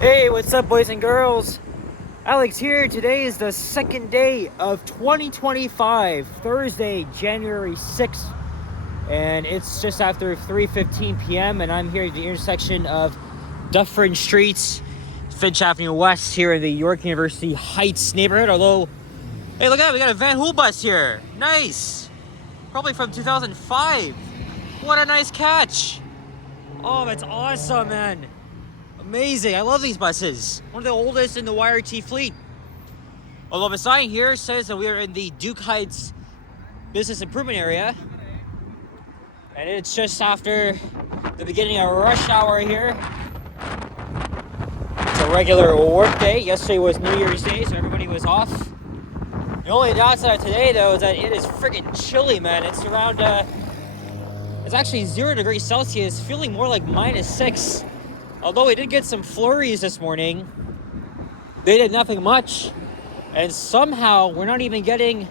Hey, what's up, boys and girls? Alex here. Today is the second day of 2025, Thursday, January 6th, and it's just after 3:15 p.m. and I'm here at the intersection of Dufferin Street, Finch Avenue West here in the York University Heights neighborhood. Although, hey, look at that, we got a Van Hool bus here. Nice. Probably from 2005. What a nice catch. Oh, that's awesome, man. Amazing. I love these buses. One of the oldest in the YRT fleet. Although the sign here says that we are in the Duke Heights Business Improvement Area. And it's just after the beginning of rush hour here. It's a regular work day. Yesterday was New Year's Day, so everybody was off. The only downside of today, though, is that it is freaking chilly, man. It's around, it's actually 0 degrees Celsius, feeling more like -6. Although we did get some flurries this morning, they did nothing much. And somehow we're not even getting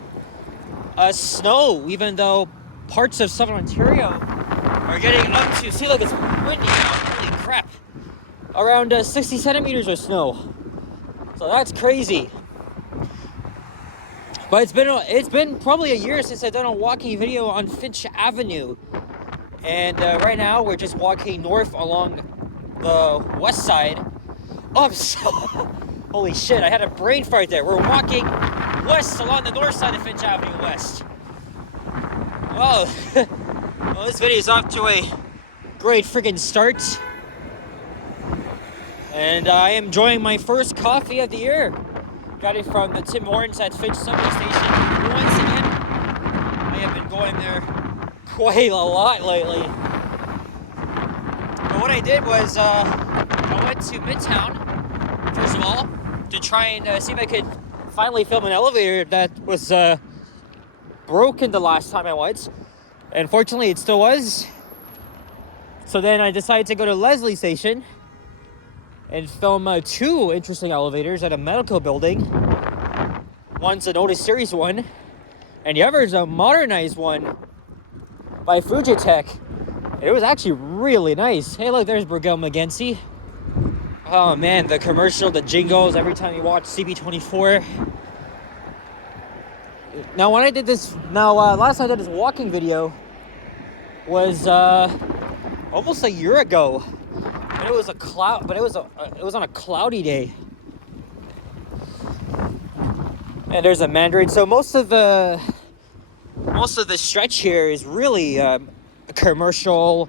snow, even though parts of southern Ontario are getting up to, see, look, it's windy now, holy crap, around 60 centimeters of snow. So that's crazy. But it's been probably a year since I've done a walking video on Finch Avenue. And right now we're just walking north along the west side. Oh, I'm so... Holy shit, I had a brain fart there. We're walking west along the north side of Finch Avenue West. Oh, well, this video is off to a great freaking start. And I am enjoying my first coffee of the year. Got it from the Tim Hortons at Finch Subway Station. Once again, I have been going there quite a lot lately. But what I did was, I went to Midtown, first of all, to try and see if I could finally film an elevator that was broken the last time I went. And fortunately, it still was. So then I decided to go to Leslie Station and film 2 interesting elevators at a medical building. One's an Otis Series one, and the other is a modernized one by Fujitech. It was actually really nice. Hey, look, there's Brigel McGinsey. Oh man, the commercial, the jingles, every time you watch CB24. Now, when I did this, last time I did this walking video was almost a year ago. And it was a cloud, but it was on a cloudy day. And there's a Mandarin. So most of the stretch here is really commercial,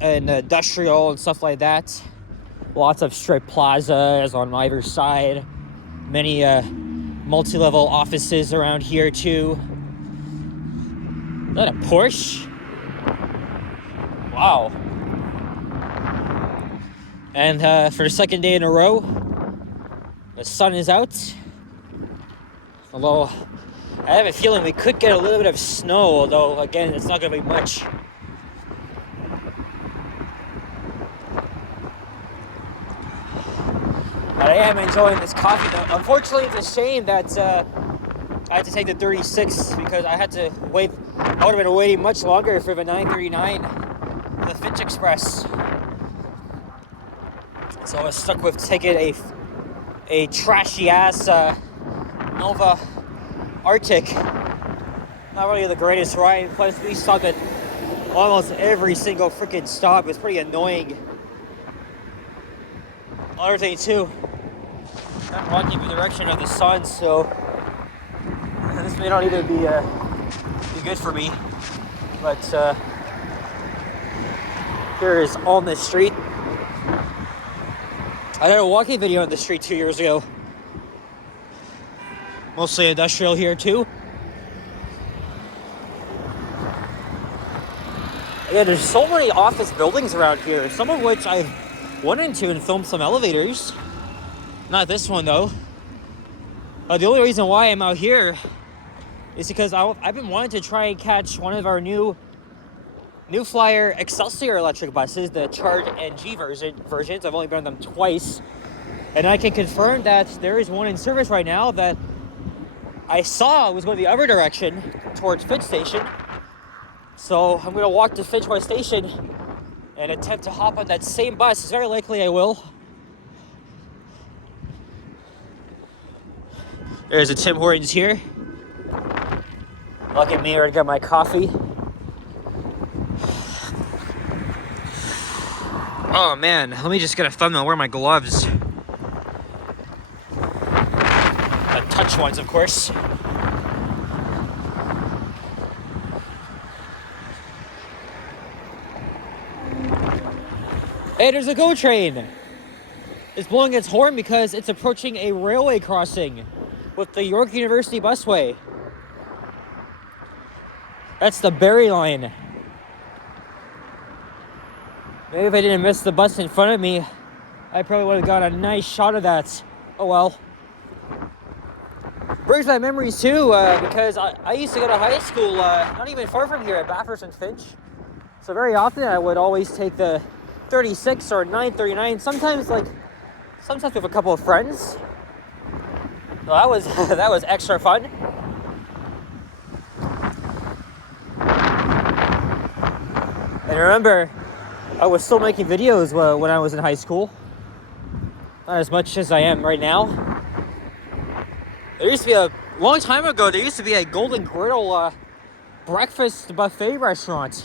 and industrial and stuff like that. Lots of strip plazas on either side. Many multi-level offices around here too. Is that a Porsche? Wow. And for the second day in a row, the sun is out. Although I have a feeling we could get a little bit of snow, although again, it's not going to be much. But I am enjoying this coffee though. Unfortunately, it's a shame that I had to take the 36 because I had to wait. I would have been waiting much longer for the 939, the Finch Express. So I was stuck with taking a trashy ass Nova Arctic. Not really the greatest ride. Plus, we stopped at almost every single freaking stop. It's pretty annoying. Another thing too, I'm walking in the direction of the sun, so this may not even be good for me. But here is on this street. I did a walking video on the street 2 years ago. Mostly industrial here too. Yeah, there's so many office buildings around here, some of which I've went into and filmed some elevators. Not this one though. The only reason why I'm out here is because I've been wanting to try and catch one of our new Flyer Excelsior electric buses, the Charge NG versions. I've only been on them twice. And I can confirm that there is one in service right now that I saw was going the other direction towards Finch Station. So I'm going to walk to Finch West Station and attempt to hop on that same bus. It's very likely I will. There's a Tim Hortons here. Look at me, I got my coffee. Oh man, let me just get a thumbnail. Where are my gloves? Touch ones, of course. Hey, there's a GO train. It's blowing its horn because it's approaching a railway crossing with the York University busway. That's the Barrie line. Maybe if I didn't miss the bus in front of me, I probably would have got a nice shot of that. Oh well. Brings back memories too, because I used to go to high school not even far from here at Bathurst and Finch. So very often I would always take the 36 or 939, sometimes with a couple of friends. So that was that was extra fun. And I remember I was still making videos when I was in high school. Not as much as I am right now. There used to be a long time ago, there used to be a Golden Griddle breakfast buffet restaurant.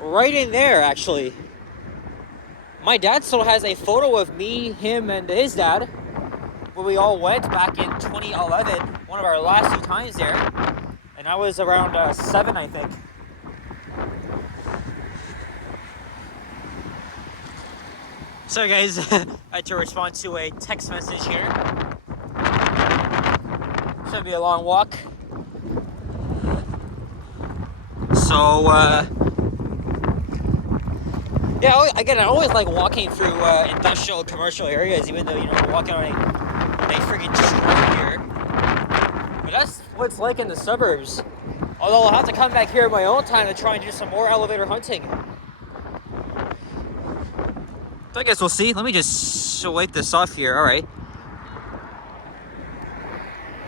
Right in there, actually. My dad still has a photo of me, him, and his dad when we all went back in 2011, one of our last few times there. And I was around 7, I think. Sorry guys, I had to respond to a text message here. Should be a long walk. So, yeah, again, I always like walking through industrial, commercial areas, even though, we're walking on a freaking street here. But that's what it's like in the suburbs. Although I'll have to come back here at my own time to try and do some more elevator hunting. So I guess we'll see. Let me just wipe this off here. All right.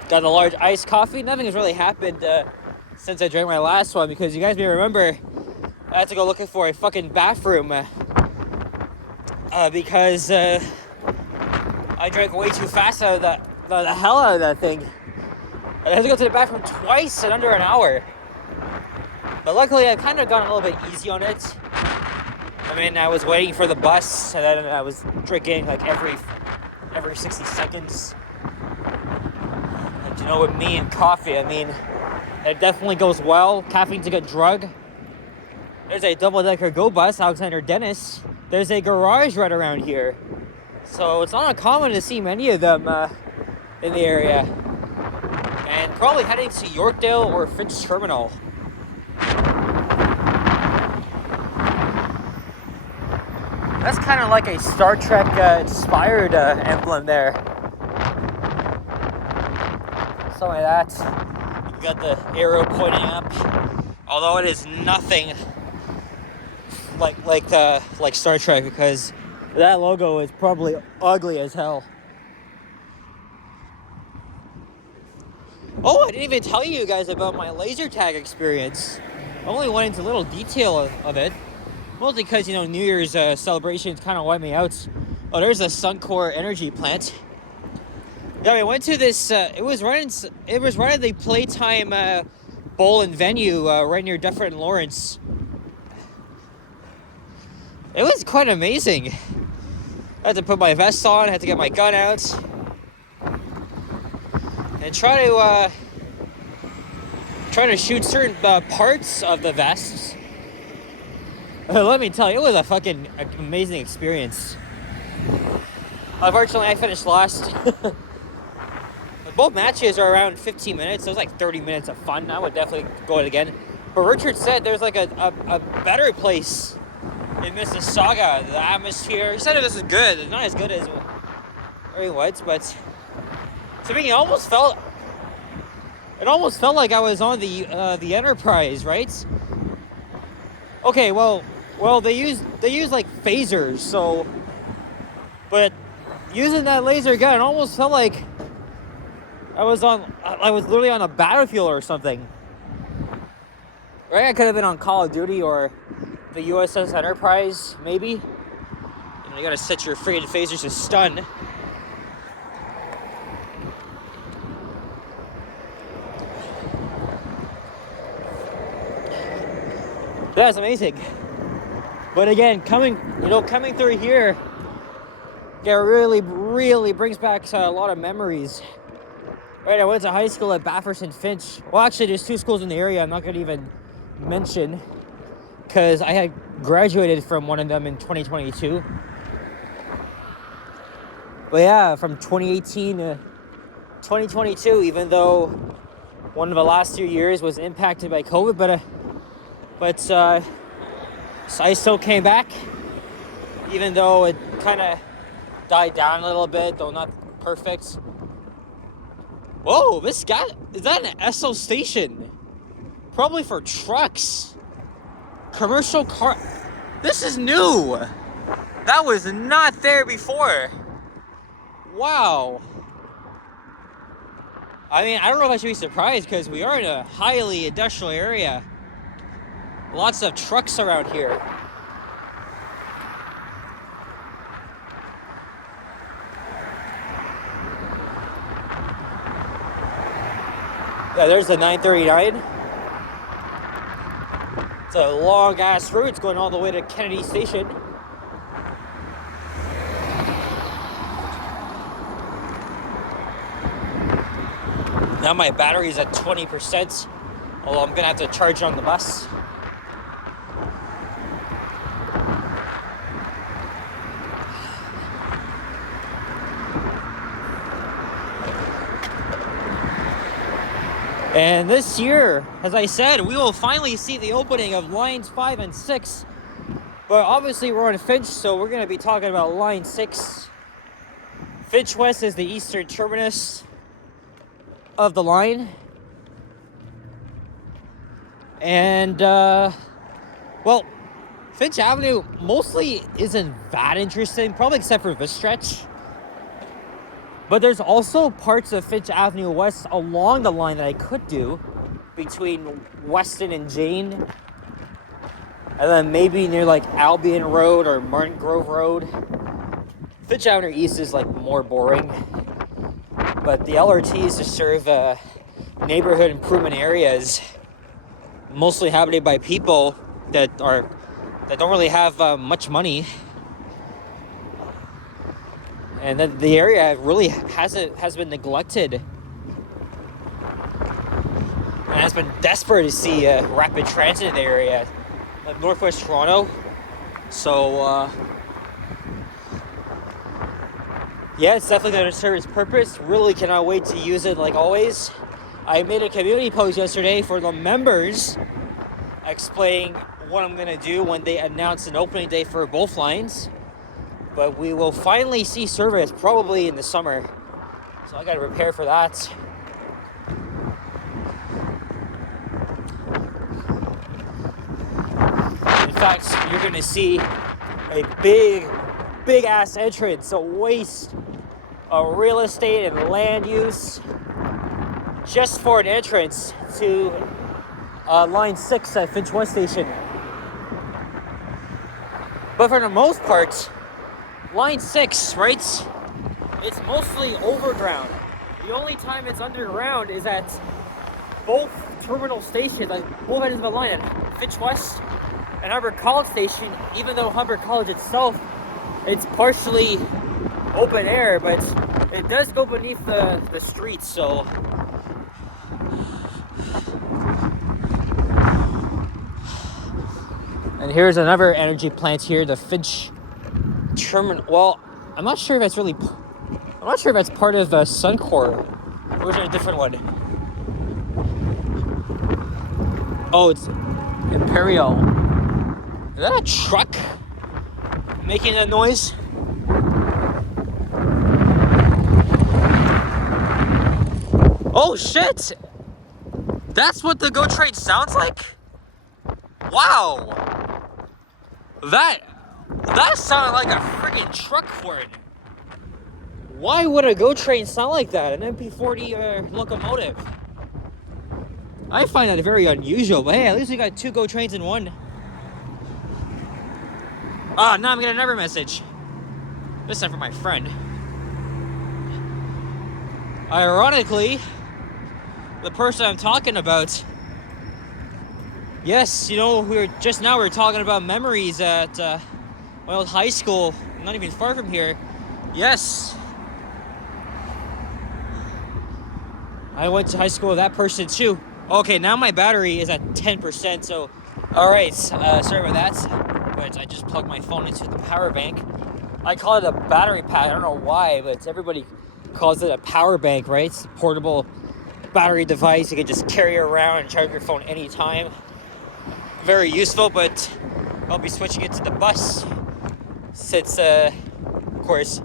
Got a large iced coffee. Nothing has really happened since I drank my last one, because you guys may remember I had to go looking for a fucking bathroom because I drank way too fast out of the hell out of that thing. And I had to go to the bathroom twice in under an hour. But luckily I've kind of gone a little bit easy on it. I mean, I was waiting for the bus, and then I was drinking like every 60 seconds. And with me and coffee, I mean, it definitely goes well. Caffeine's a good drug. There's a double-decker GO bus, Alexander Dennis. There's a garage right around here. So it's not uncommon to see many of them in the area. And probably heading to Yorkdale or Finch Terminal. That's kind of like a Star Trek inspired emblem there. Something like that. You got the arrow pointing up. Although it is nothing like Star Trek, because that logo is probably ugly as hell. Oh, I didn't even tell you guys about my laser tag experience. I only went into little detail of it. Mostly because, New Year's celebrations kind of wiped me out. Oh, there's a Suncor energy plant. Yeah, we went to this, it was right at the Playtime Bowl and venue right near Dufferin and Lawrence. It was quite amazing. I had to put my vest on, I had to get my gun out. And try to shoot certain parts of the vests. Let me tell you, it was a fucking amazing experience. Unfortunately, I finished last. Both matches are around 15 minutes, so it was like 30 minutes of fun. I would definitely go it again. But Richard said there's like a better place in Mississauga. The atmosphere, he said this is good. It's not as good as Reuploading, but to me, it almost felt like I was on the Enterprise, right? Okay, well, they use like phasers, so, but using that laser gun, it almost felt like I was literally on a battlefield or something. Right? I could have been on Call of Duty or the USS Enterprise, maybe. You gotta set your friggin' phasers to stun. That's amazing. But again, coming through here, it really brings back a lot of memories. Right, I went to high school at Bathurst and Finch. Well, actually, there's 2 schools in the area I'm not going to even mention, because I had graduated from one of them in 2022. But yeah, from 2018 to 2022, even though one of the last 2 years was impacted by COVID, but so I still came back, even though it kind of died down a little bit, though not perfect. Whoa, is that an Esso station? Probably for trucks. Commercial car. This is new. That was not there before. Wow. I mean, I don't know if I should be surprised, because we are in a highly industrial area. Lots of trucks around here. Yeah, there's the 939. It's a long ass route. It's going all the way to Kennedy Station. Now my battery's at 20%, although I'm gonna have to charge on the bus. And this year, as I said, we will finally see the opening of lines 5 and 6. But obviously we're on Finch, so we're going to be talking about line 6. Finch West is the eastern terminus of the line. And, well, Finch Avenue mostly isn't that interesting, probably except for this stretch. But there's also parts of Finch Avenue West along the line that I could do between Weston and Jane. And then maybe near like Albion Road or Martin Grove Road. Finch Avenue East is like more boring. But the LRTs to serve neighborhood improvement areas, mostly inhabited by people that don't really have much money. And that the area really has been neglected, and has been desperate to see rapid transit in the area, like Northwest Toronto. So yeah, it's definitely going to serve its purpose. Really cannot wait to use it like always. I made a community post yesterday for the members explaining what I'm going to do when they announce an opening day for both lines. But we will finally see service probably in the summer. So I got to prepare for that. In fact, you're going to see a big ass entrance, a waste of real estate and land use just for an entrance to line 6 at Finch West Station. But for the most part, line 6, right? It's mostly overground. The only time it's underground is at both terminal stations, like both ends of the line, at Finch West and Humber College Station. Even though Humber College itself, it's partially open air, but it does go beneath the streets, so. And here's another energy plant here, the Finch terminal. Well, I'm not sure if that's part of Suncor, or is it a different one? Oh, it's Imperial. Is that a truck making that noise? Oh shit! That's what the GO train sounds like? Wow! That sounded like a freaking truck horn. Why would a GO train sound like that? An MP40 locomotive? I find that very unusual, but hey, at least we got 2 GO trains in one. Ah, now I'm getting another message. This time from my friend. Ironically, the person I'm talking about Yes, you know, we were talking about memories at my old high school, not even far from here. Yes, I went to high school with that person too. Okay, now my battery is at 10%, so alright, sorry about that, but I just plugged my phone into the power bank. I call it a battery pack, I don't know why, but everybody calls it a power bank, right? It's a portable battery device you can just carry around and charge your phone anytime. Very useful, but I'll be switching it to the bus since, of course,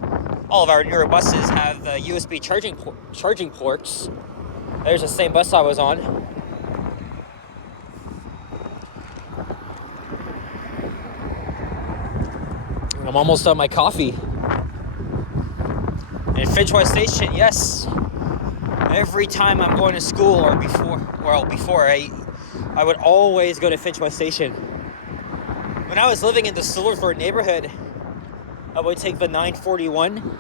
all of our newer buses have USB charging ports. There's the same bus I was on. And I'm almost done my coffee. And Finch Station, yes. Every time I'm going to school or before I would always go to Finch Station. When I was living in the Silverthorne neighborhood, I would take the 941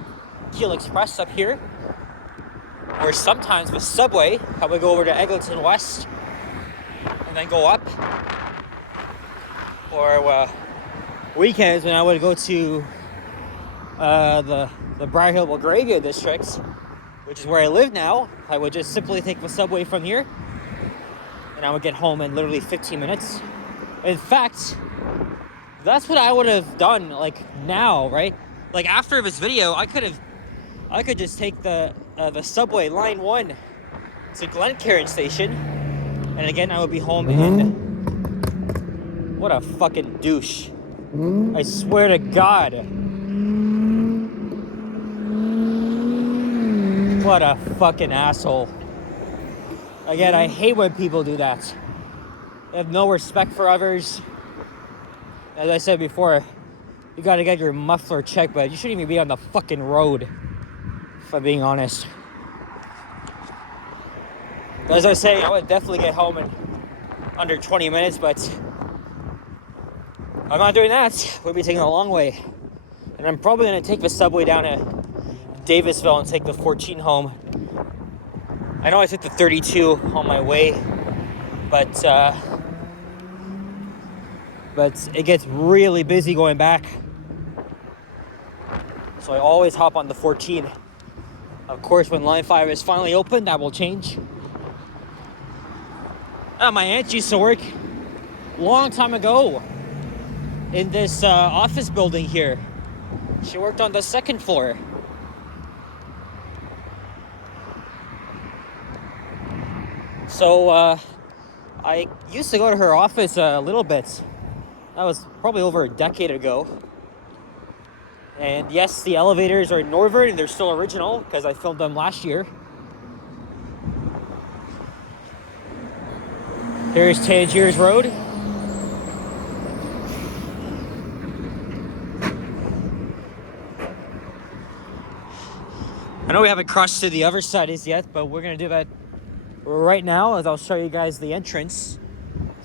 Keel Express up here. Or sometimes with Subway, I would go over to Eglinton West and then go up. Or weekends when I would go to the Briar Hill Belgravia district, which is where I live now, I would just simply take the Subway from here and I would get home in literally 15 minutes. In fact, that's what I would have done, like, now, right? Like, after this video, I could just take the Subway Line 1 to Glencairn Station, and again, I would be home in... What a fucking douche. I swear to God. What a fucking asshole. Again, I hate when people do that. They have no respect for others. As I said before, you gotta get your muffler checked, but you shouldn't even be on the fucking road, if I'm being honest. As I was saying, I would definitely get home in under 20 minutes, but I'm not doing that. We'll be taking a long way. And I'm probably gonna take the Subway down to Davisville and take the 14 home. I know I took the 32 on my way, but it gets really busy going back. So I always hop on the 14. Of course, when Line 5 is finally open, that will change. My aunt used to work a long time ago in this office building here. She worked on the second floor. So I used to go to her office a little bit. That was probably over a decade ago. And yes, the elevators are in Northern and they're still original because I filmed them last year. Here's Tangiers Road. I know we haven't crossed to the other side as yet, but we're gonna do that right now as I'll show you guys the entrance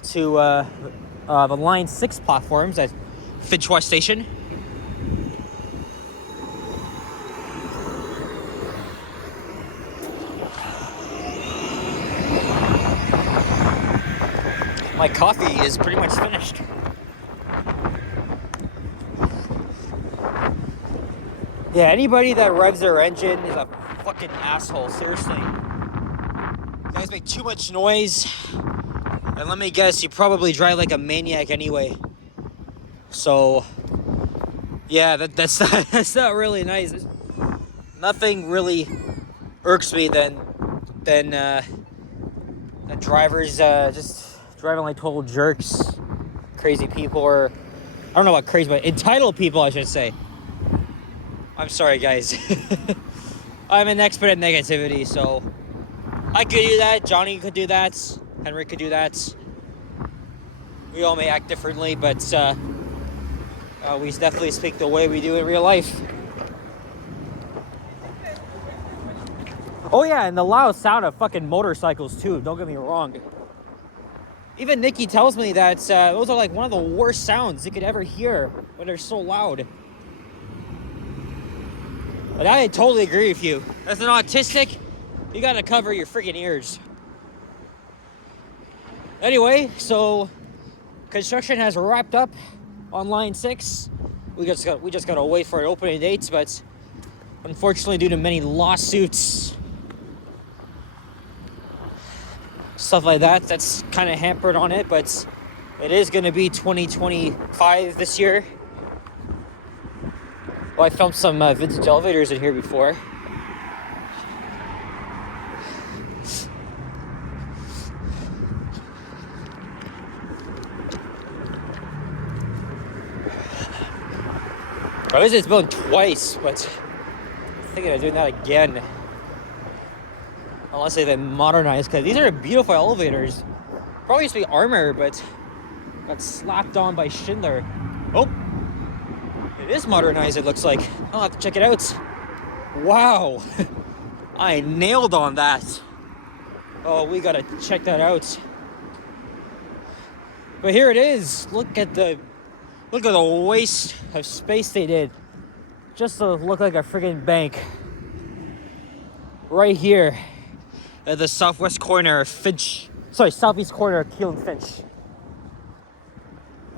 to the Line 6 platforms at Finch Station. My coffee is pretty much finished. Yeah, anybody that revs their engine is a fucking asshole, seriously. You guys make too much noise. And let me guess, you probably drive like a maniac anyway. So, yeah, that's not really nice. Nothing really irks me than drivers just driving like total jerks, crazy people, or I don't know about crazy, but entitled people, I should say. I'm sorry, guys. I'm an expert at negativity, so I could do that. Johnny could do that. Henry could do that. We all may act differently, but we definitely speak the way we do in real life. Oh yeah, and the loud sound of fucking motorcycles too, don't get me wrong. Even Nikki tells me that those are like one of the worst sounds you could ever hear when they're so loud. But I totally agree with you. As an autistic, you gotta cover your freaking ears. Anyway, so Construction has wrapped up on line 6. We just gotta wait for an opening date, but unfortunately, due to many lawsuits, stuff like that, that's kind of hampered on it. But it is gonna be 2025 this year. Well, I filmed some vintage elevators in here before. I was just built twice, but I'm thinking of doing that again. Unless they've been modernized, because these are beautiful elevators. Probably used to be armor, but got slapped on by Schindler. Oh, it is modernized, it looks like. I'll have to check it out. Wow, I nailed on that. Oh, we gotta check that out. But here it is. Look at the waste of space they did just to look like a friggin' bank. Right here at the southwest corner of Finch. Sorry, southeast corner of Keel and Finch.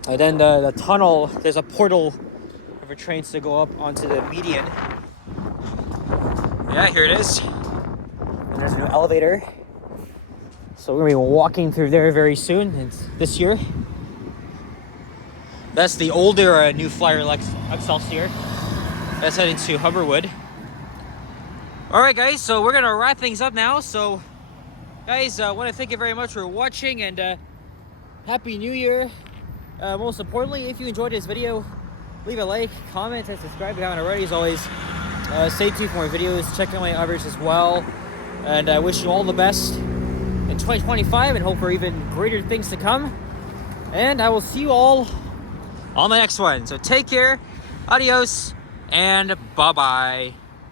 And then the tunnel, there's a portal for trains to go up onto the median. Yeah, here it is. And there's a new elevator. So we're gonna be walking through there very soon. It's this year. That's the older New Flyer Excelsior. That's heading to Hubbardwood. Alright guys, so we're gonna wrap things up now. So guys, I want to thank you very much for watching, and Happy New Year. Most importantly, if you enjoyed this video, leave a like, comment, and subscribe if you haven't already. As always, stay tuned for more videos. Check out my others as well. And I wish you all the best in 2025 and hope for even greater things to come. And I will see you all on the next one. So take care, adios, and bye-bye.